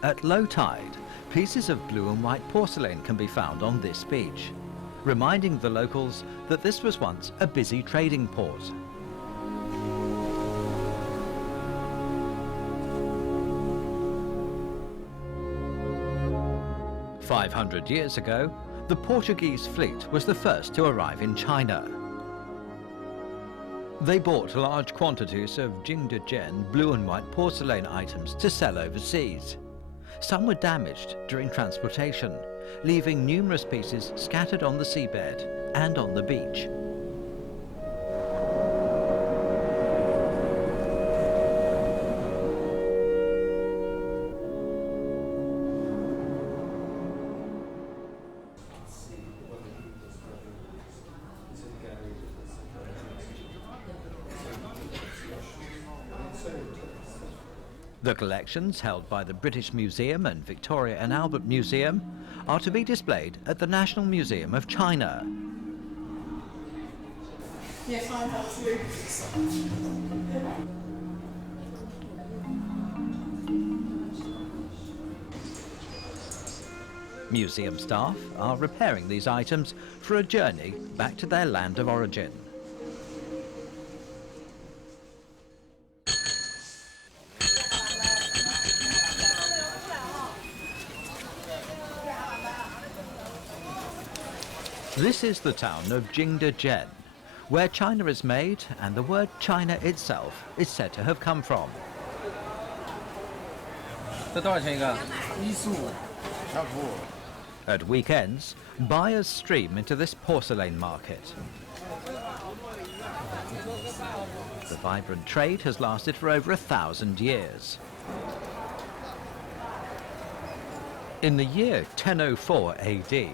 At low tide, pieces of blue and white porcelain can be found on this beach, reminding the locals that this was once a busy trading port. "500 years ago, the Portuguese fleet was the first to arrive in China. They bought large quantities of Jingdezhen blue and white porcelain items to sell overseas. Some were damaged during transportation, leaving numerous pieces scattered on the seabed and on the beach. The collections held by the British Museum and Victoria and Albert Museum are to be displayed at the National Museum of China. Yes, I have to. Museum staff are repairing these items for a journey back to their land of origin. This is the town of Jingdezhen, where china is made and the word China itself is said to have come from. At weekends, buyers stream into this porcelain market. The vibrant trade has lasted for over 1,000 years. In the year 1004 AD,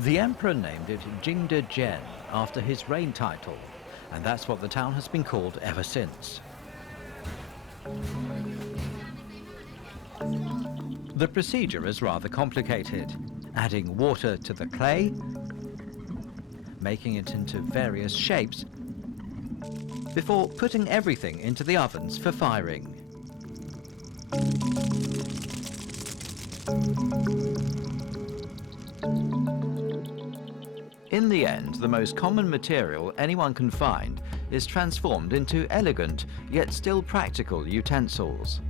the emperor named it Jingdezhen after his reign title, and that's what the town has been called ever since. The procedure is rather complicated, adding water to the clay, making it into various shapes, before putting everything into the ovens for firing. In the end, the most common material anyone can find is transformed into elegant, yet still practical utensils.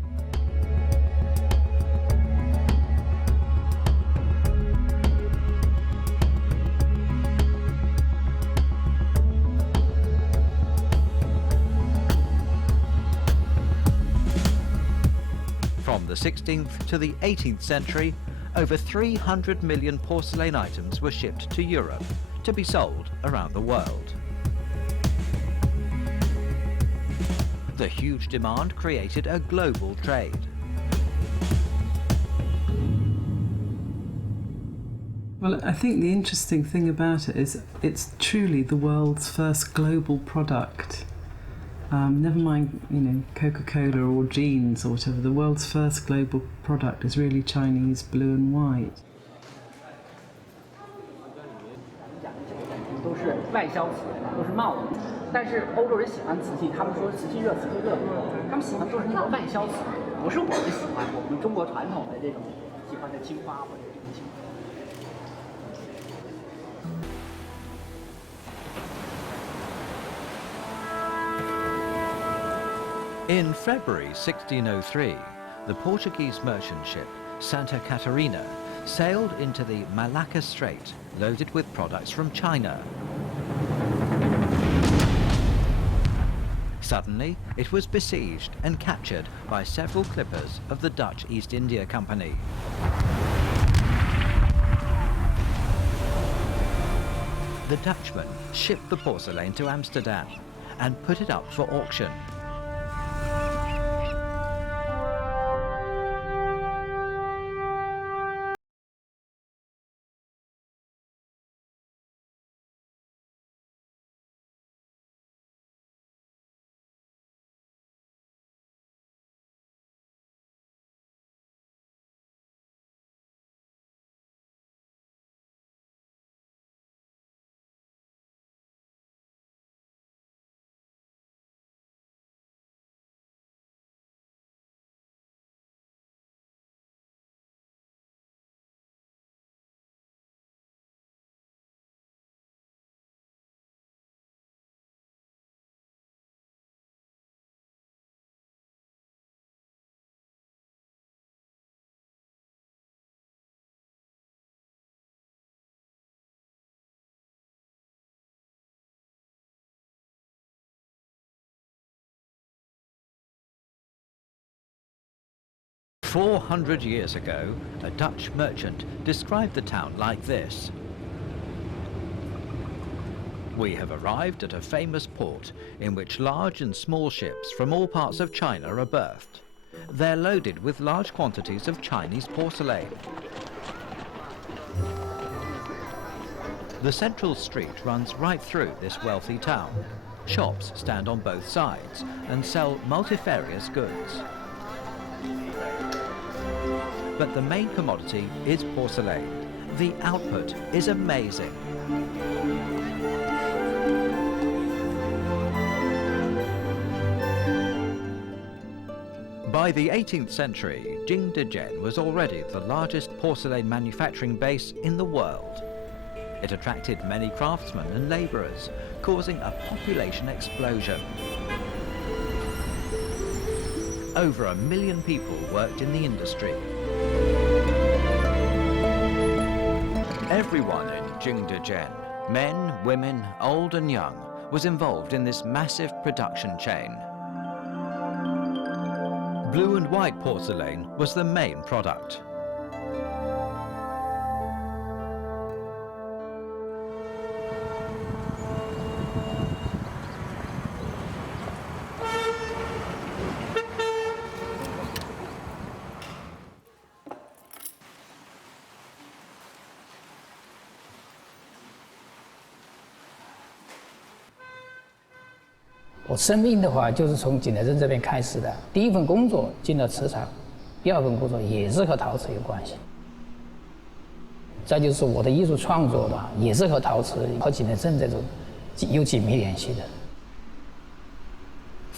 From the 16th to the 18th century, over 300 million porcelain items were shipped to Europe to be sold around the world. The huge demand created a global trade. Well, I think the interesting thing about it is it's truly the world's first global product. Never mind, Coca-Cola or jeans or whatever. The world's first global product is really Chinese blue and white. 外销瓷都是贸易，但是欧洲人喜欢瓷器，他们说瓷器热，瓷器热，他们喜欢都是那种外销瓷，不是我们喜欢我们中国传统的这种喜欢的青花或者这种青花。In February 1603, the Portuguese merchant ship Santa Catarina sailed into the Malacca Strait loaded with products from China. Suddenly, it was besieged and captured by several clippers of the Dutch East India Company. The Dutchmen shipped the porcelain to Amsterdam and put it up for auction. "400 years ago, a Dutch merchant described the town like this. We have arrived at a famous port in which large and small ships from all parts of China are berthed. They're loaded with large quantities of Chinese porcelain. The central street runs right through this wealthy town. Shops stand on both sides and sell multifarious goods. But the main commodity is porcelain. The output is amazing. By the 18th century, Jingdezhen was already the largest porcelain manufacturing base in the world. It attracted many craftsmen and labourers, causing a population explosion. Over 1 million people worked in the industry. Everyone in Jingdezhen, men, women, old and young, was involved in this massive production chain. Blue and white porcelain was the main product.我生命的话就是从景德镇这边开始的。第一份工作进了瓷厂，第二份工作也是和陶瓷有关系。再就是我的艺术创作吧，也是和陶瓷和景德镇这种有紧密联系的。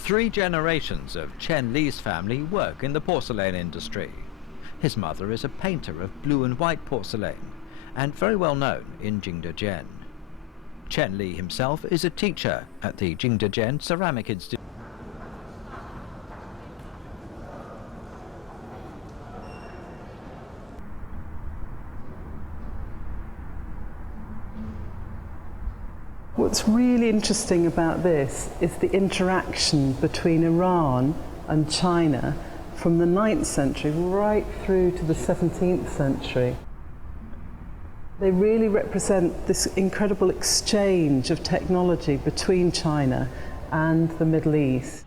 Three generations of Chen Li's family work in the porcelain industry. His mother is a painter of blue and white porcelain, and very well known in Jingdezhen. Chen Li himself is a teacher at the Jingdezhen Ceramic Institute. What's really interesting about this is the interaction between Iran and China from the 9th century right through to the 17th century. They really represent this incredible exchange of technology between China and the Middle East.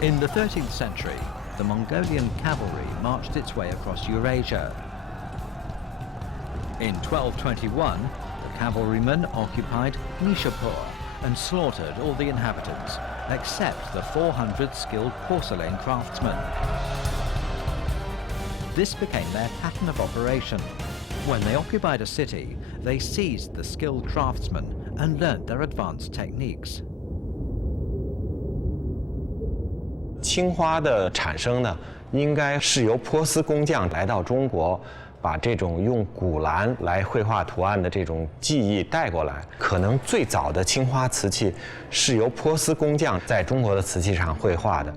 In the 13th century, the Mongolian cavalry marched its way across Eurasia. In 1221, the cavalrymen occupied Nishapur and slaughtered all the inhabitants, except the 400 skilled porcelain craftsmen. This became their pattern of operation. When they occupied a city, they seized the skilled craftsmen and learnt their advanced techniques. 青花的产生呢，应该是由波斯工匠来到中国，把这种用古蓝来绘画图案的这种技艺带过来。可能最早的青花瓷器是由波斯工匠在中国的瓷器上绘画的。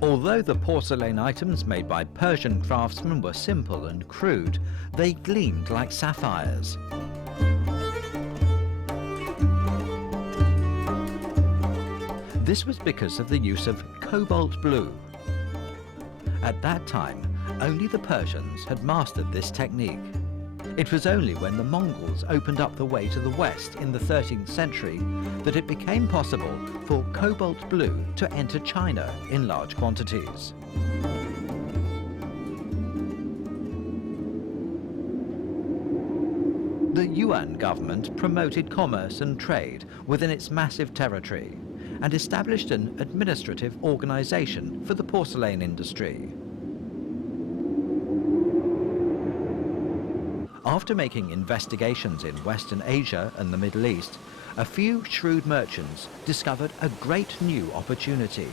Although the porcelain items made by Persian craftsmen were simple and crude, they gleamed like sapphires. This was because of the use of cobalt blue. At that time, only the Persians had mastered this technique. It was only when the Mongols opened up the way to the west in the 13th century that it became possible for cobalt blue to enter China in large quantities. The Yuan government promoted commerce and trade within its massive territory and established an administrative organization for the porcelain industry. After making investigations in Western Asia and the Middle East, a few shrewd merchants discovered a great new opportunity.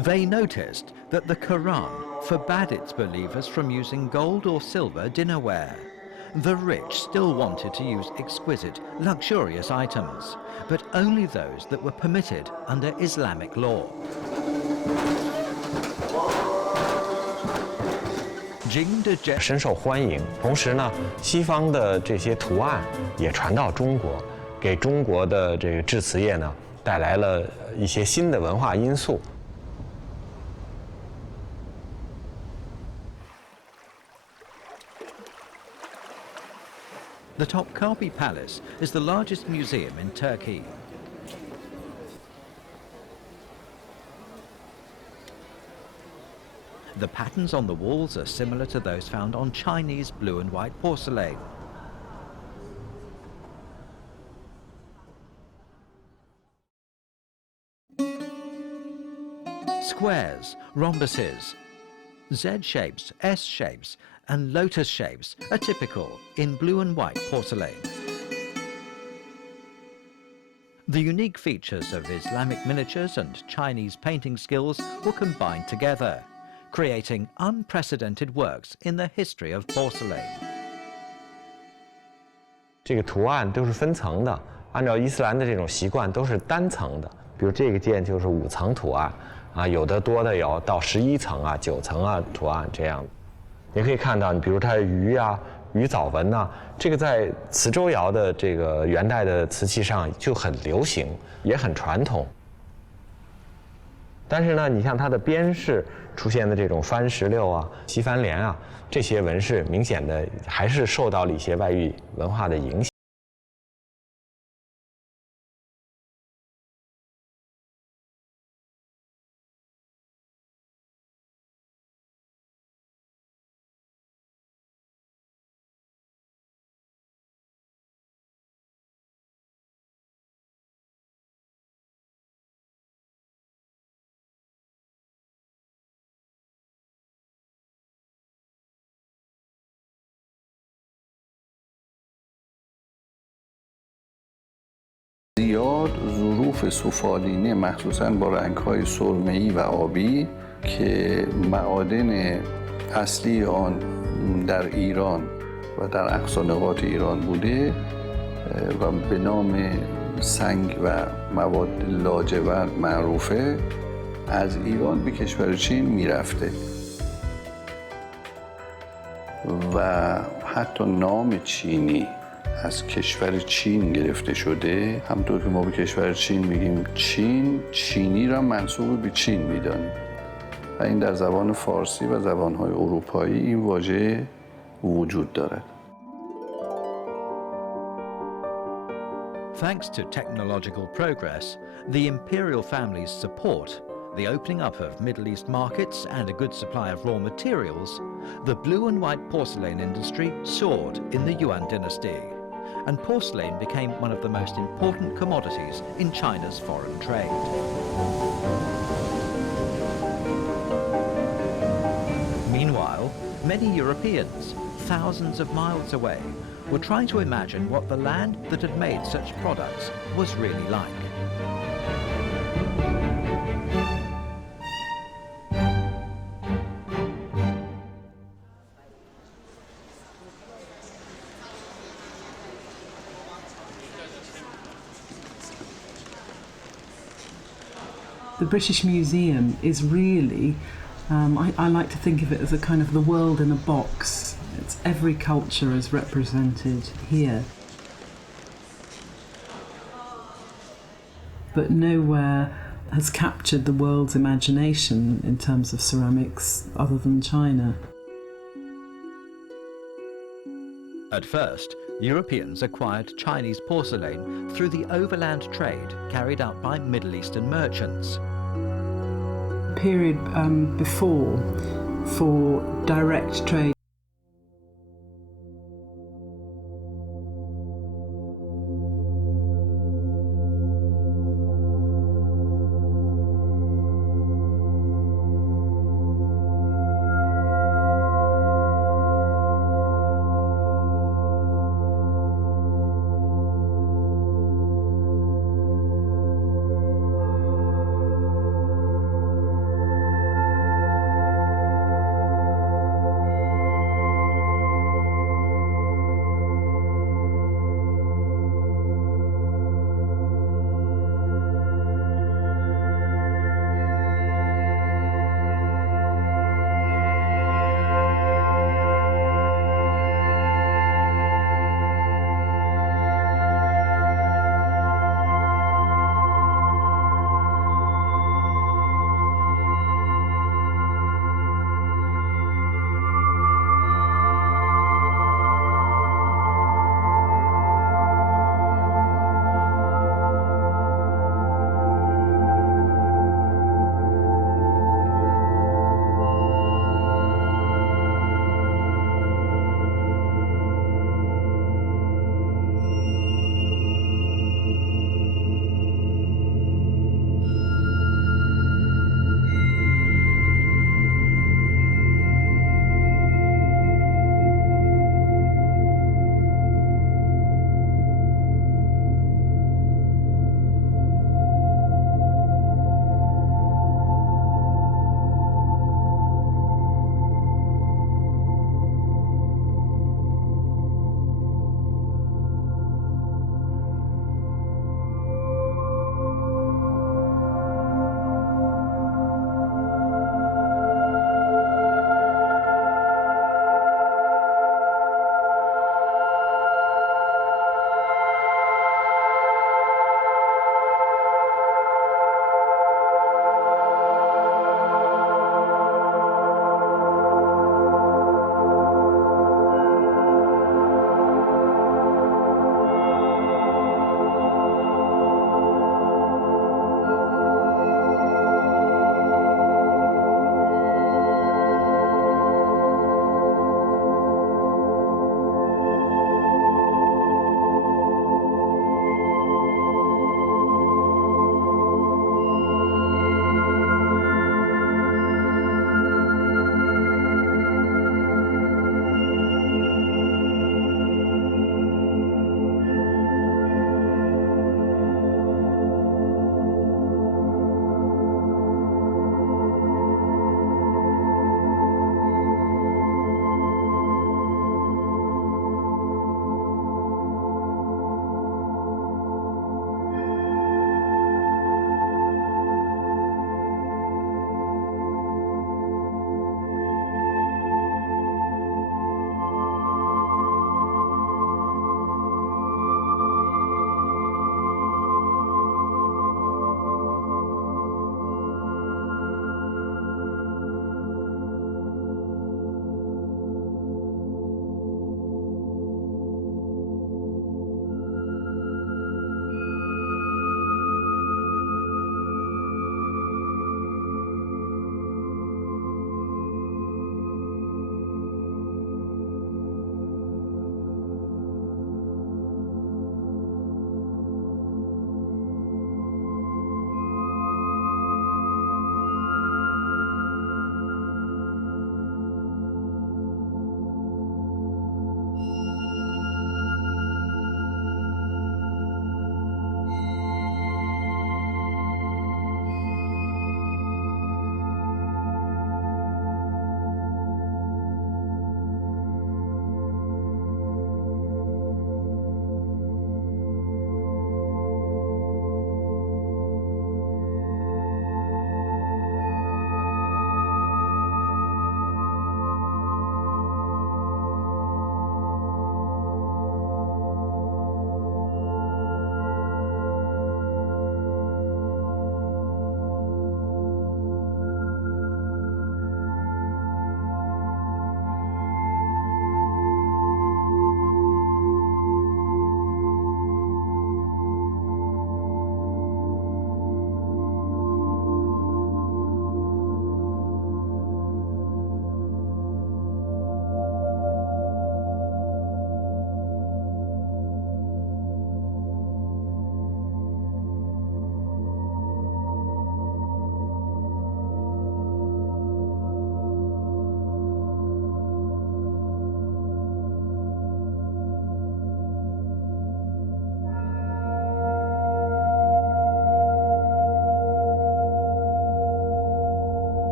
They noticed that the Quran forbade its believers from using gold or silver dinnerware. The rich still wanted to use exquisite, luxurious items, but only those that were permitted under Islamic law. Jing de Jet 深受欢迎，同时呢，西方的这些图案也传到中国，给中国的这个制瓷业呢带来了一些新的文化因素。 The Topkapi Palace is the largest museum in Turkey. The patterns on the walls are similar to those found on Chinese blue and white porcelain. Squares, rhombuses, Z shapes, S shapes, and lotus shapes are typical in blue and white porcelain. The unique features of Islamic miniatures and Chinese painting skills were combined together, creating unprecedented works in the history of porcelain. 这个图案都是分层的，按照伊斯兰的这种习惯都是单层的。比如这个件就是5层图案，有的多的有到11层9层图案这样。你可以看到，你比如它的鱼鱼藻纹这个在磁州窑的这个元代的瓷器上就很流行，也很传统。但是呢，你像它的边饰出现的这种番石榴西番莲这些纹饰，明显的还是受到了一些外域文化的影响。زیاد ظروف سفالینه مخصوصاً با رنگ‌های سرمه‌ای و آبی که معادن اصلی آن در ایران و در اقصا نقاط ایران بوده و به نام سنگ و مواد لاجورد معروفه، از ایران به کشور چین میرفته و حتی نام چینی از کشور چین گرفته شده. همونطور که ما به کشور چین میگیم چین، چینی را منسوب به چین میدانیم و این در زبان فارسی و زبانهای اروپایی این واژه وجود دارد. Thanks to technological progress, the imperial family's support, the opening up of Middle East markets and a good supply of raw materials, the blue and white porcelain industry soared in the Yuan dynasty, and porcelain became one of the most important commodities in China's foreign trade. Meanwhile, many Europeans, thousands of miles away, were trying to imagine what the land that had made such products was really like. The British Museum is really, I like to think of it as a kind of the world in a box. It's every culture is represented here. But nowhere has captured the world's imagination in terms of ceramics other than China. At first, Europeans acquired Chinese porcelain through the overland trade carried out by Middle Eastern merchants. Period before, for direct trade.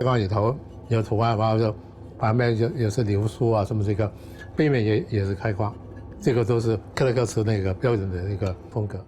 开缸里头有图案，然后就旁边也是流苏啊什么这个，背面也是开矿，这个都是克莱克斯那个标准的一个风格。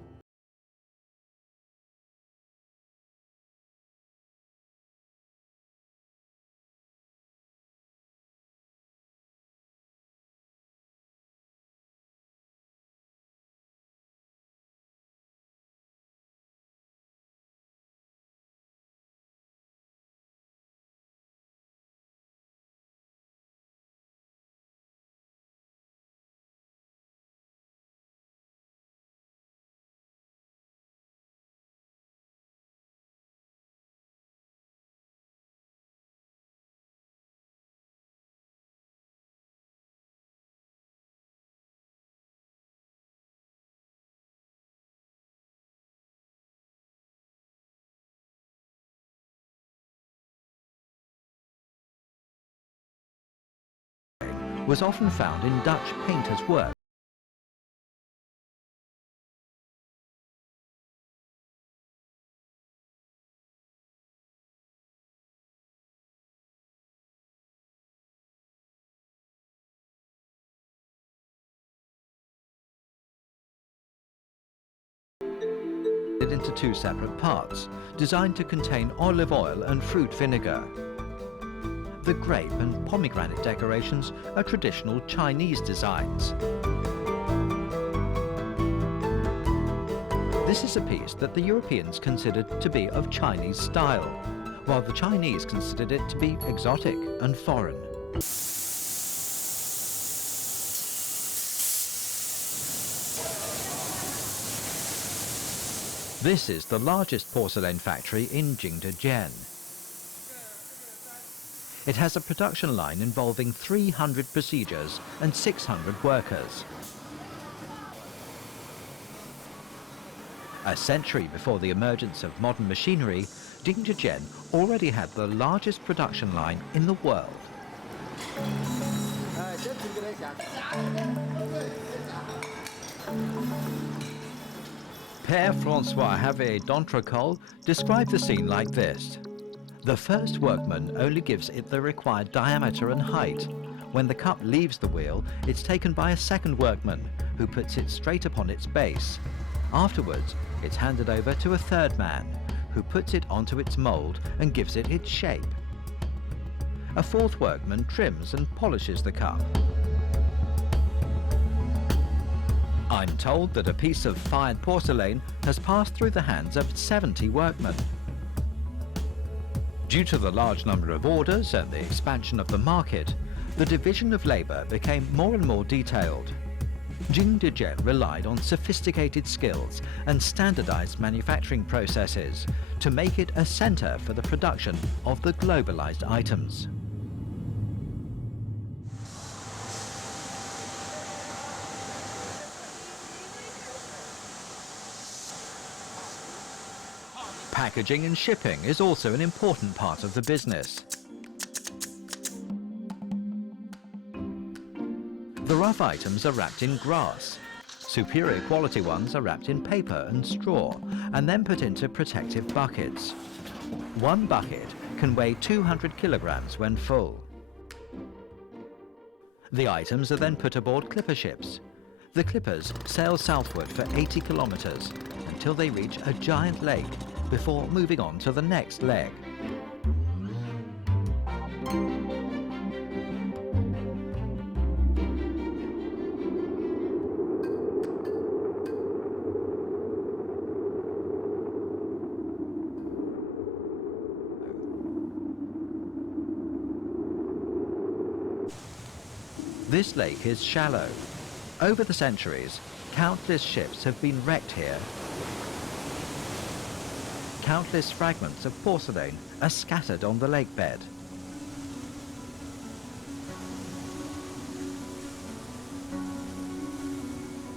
was often found in Dutch painters' work. Into two separate parts, designed to contain olive oil and fruit vinegar. The grape and pomegranate decorations are traditional Chinese designs. This is a piece that the Europeans considered to be of Chinese style, while the Chinese considered it to be exotic and foreign. This is the largest porcelain factory in Jingdezhen. It has a production line involving 300 procedures and 600 workers. A century before the emergence of modern machinery, Jingdezhen already had the largest production line in the world. Père-François Havé d'Entrecol described the scene like this. The first workman only gives it the required diameter and height. When the cup leaves the wheel, it's taken by a second workman, who puts it straight upon its base. Afterwards, it's handed over to a third man, who puts it onto its mould and gives it its shape. A fourth workman trims and polishes the cup. I'm told that a piece of fired porcelain has passed through the hands of 70 workmen. Due to the large number of orders and the expansion of the market, the division of labour became more and more detailed. Jingdezhen relied on sophisticated skills and standardized manufacturing processes to make it a centre for the production of the globalized items. Packaging and shipping is also an important part of the business. The rough items are wrapped in grass. Superior quality ones are wrapped in paper and straw and then put into protective buckets. One bucket can weigh 200 kilograms when full. The items are then put aboard clipper ships. The clippers sail southward for 80 kilometers until they reach a giant lake before moving on to the next leg. This lake is shallow. Over the centuries, countless ships have been wrecked here. Countless fragments of porcelain are scattered on the lake bed.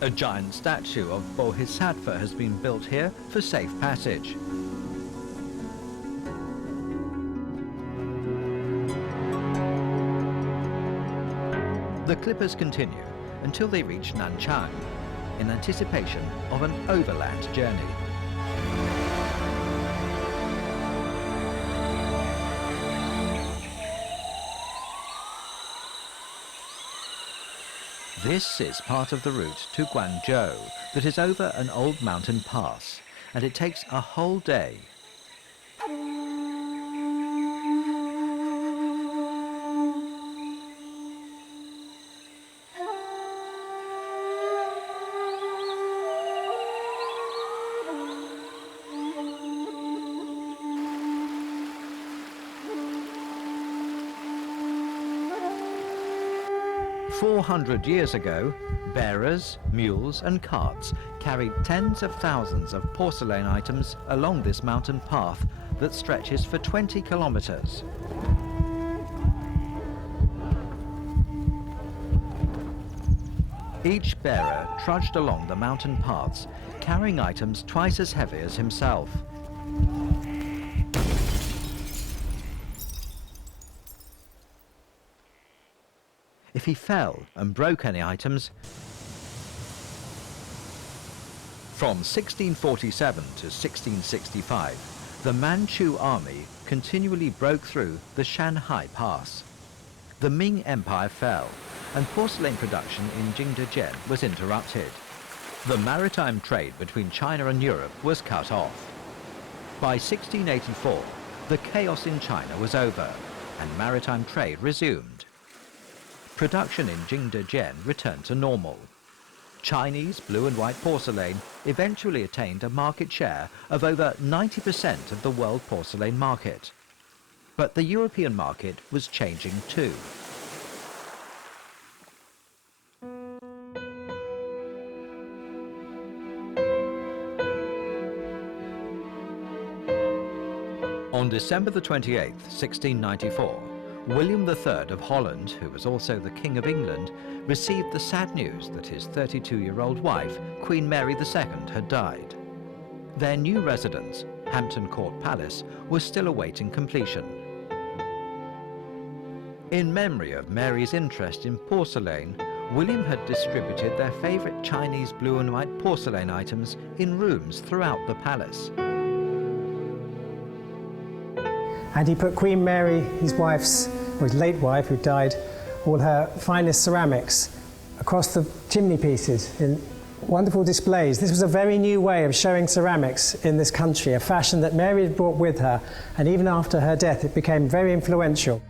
A giant statue of Bodhisattva has been built here for safe passage. The clippers continue until they reach Nanchang, in anticipation of an overland journey. This is part of the route to Guangzhou that is over an old mountain pass, and it takes a whole day. "400 years ago, bearers, mules and carts carried tens of thousands of porcelain items along this mountain path that stretches for 20 kilometers. Each bearer trudged along the mountain paths, carrying items twice as heavy as himself. If he fell and broke any items, from 1647 to 1665, the Manchu army continually broke through the Shanhai Pass. The Ming Empire fell, and porcelain production in Jingdezhen was interrupted. The maritime trade between China and Europe was cut off. By 1684, the chaos in China was over, and maritime trade resumed. Production in Jingdezhen returned to normal. Chinese blue and white porcelain eventually attained a market share of over 90% of the world porcelain market. But the European market was changing too. On December the 28th, 1694, William III of Holland, who was also the King of England, received the sad news that his 32-year-old wife, Queen Mary II, had died. Their new residence, Hampton Court Palace, was still awaiting completion. In memory of Mary's interest in porcelain, William had distributed their favourite Chinese blue and white porcelain items in rooms throughout the palace. And he put Queen Mary, his wife's, or his late wife who died, all her finest ceramics across the chimney pieces in wonderful displays. This was a very new way of showing ceramics in this country, a fashion that Mary had brought with her, and even after her death it became very influential.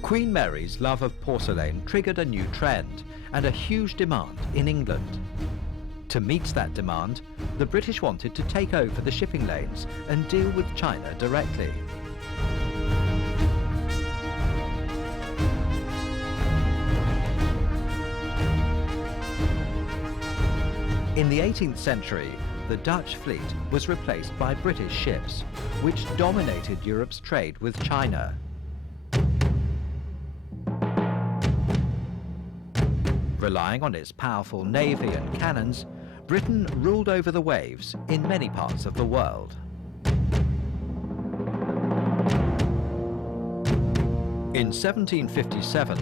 Queen Mary's love of porcelain triggered a new trend and a huge demand in England. To meet that demand, the British wanted to take over the shipping lanes and deal with China directly. In the 18th century, the Dutch fleet was replaced by British ships, which dominated Europe's trade with China. Relying on its powerful navy and cannons, Britain ruled over the waves in many parts of the world. In 1757,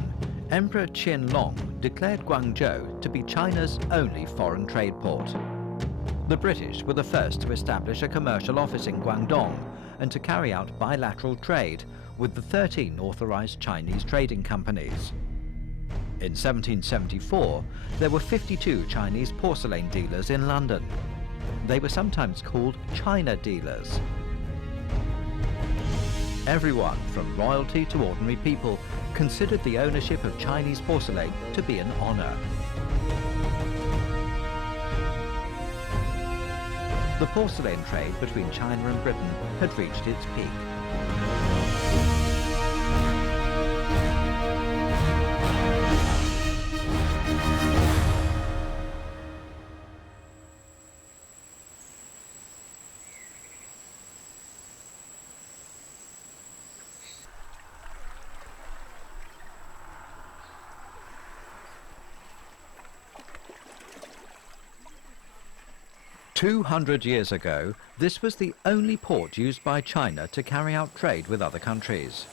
Emperor Qianlong declared Guangzhou to be China's only foreign trade port. The British were the first to establish a commercial office in Guangdong and to carry out bilateral trade with the 13 authorized Chinese trading companies. In 1774, there were 52 Chinese porcelain dealers in London. They were sometimes called China dealers. Everyone, from royalty to ordinary people, considered the ownership of Chinese porcelain to be an honor. The porcelain trade between China and Britain had reached its peak. "200 years ago, this was the only port used by China to carry out trade with other countries.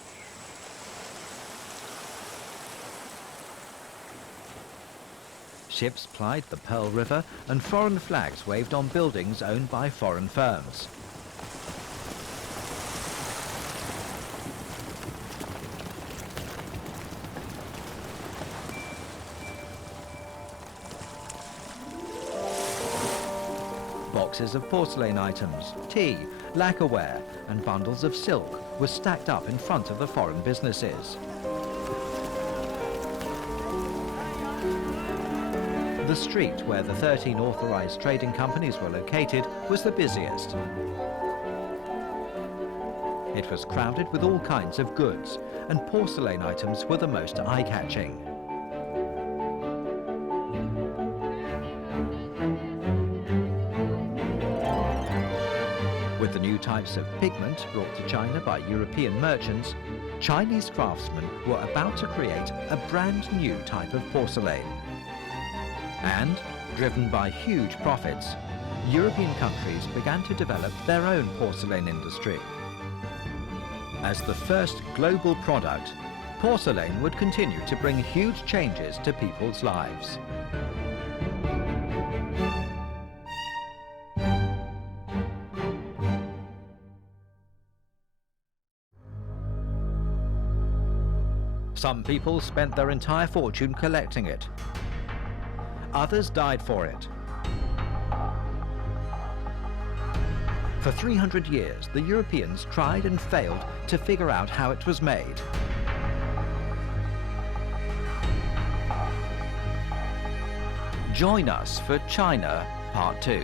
Ships plied the Pearl River and foreign flags waved on buildings owned by foreign firms. boxes of porcelain items, tea, lacquerware and bundles of silk were stacked up in front of the foreign businesses. The street where the 13 authorized trading companies were located was the busiest. It was crowded with all kinds of goods, and porcelain items were the most eye-catching. With the new types of pigment brought to China by European merchants, Chinese craftsmen were about to create a brand new type of porcelain. And, driven by huge profits, European countries began to develop their own porcelain industry. As the first global product, porcelain would continue to bring huge changes to people's lives. Some people spent their entire fortune collecting it. Others died for it. For 300 years, the Europeans tried and failed to figure out how it was made. Join us for China Part 2.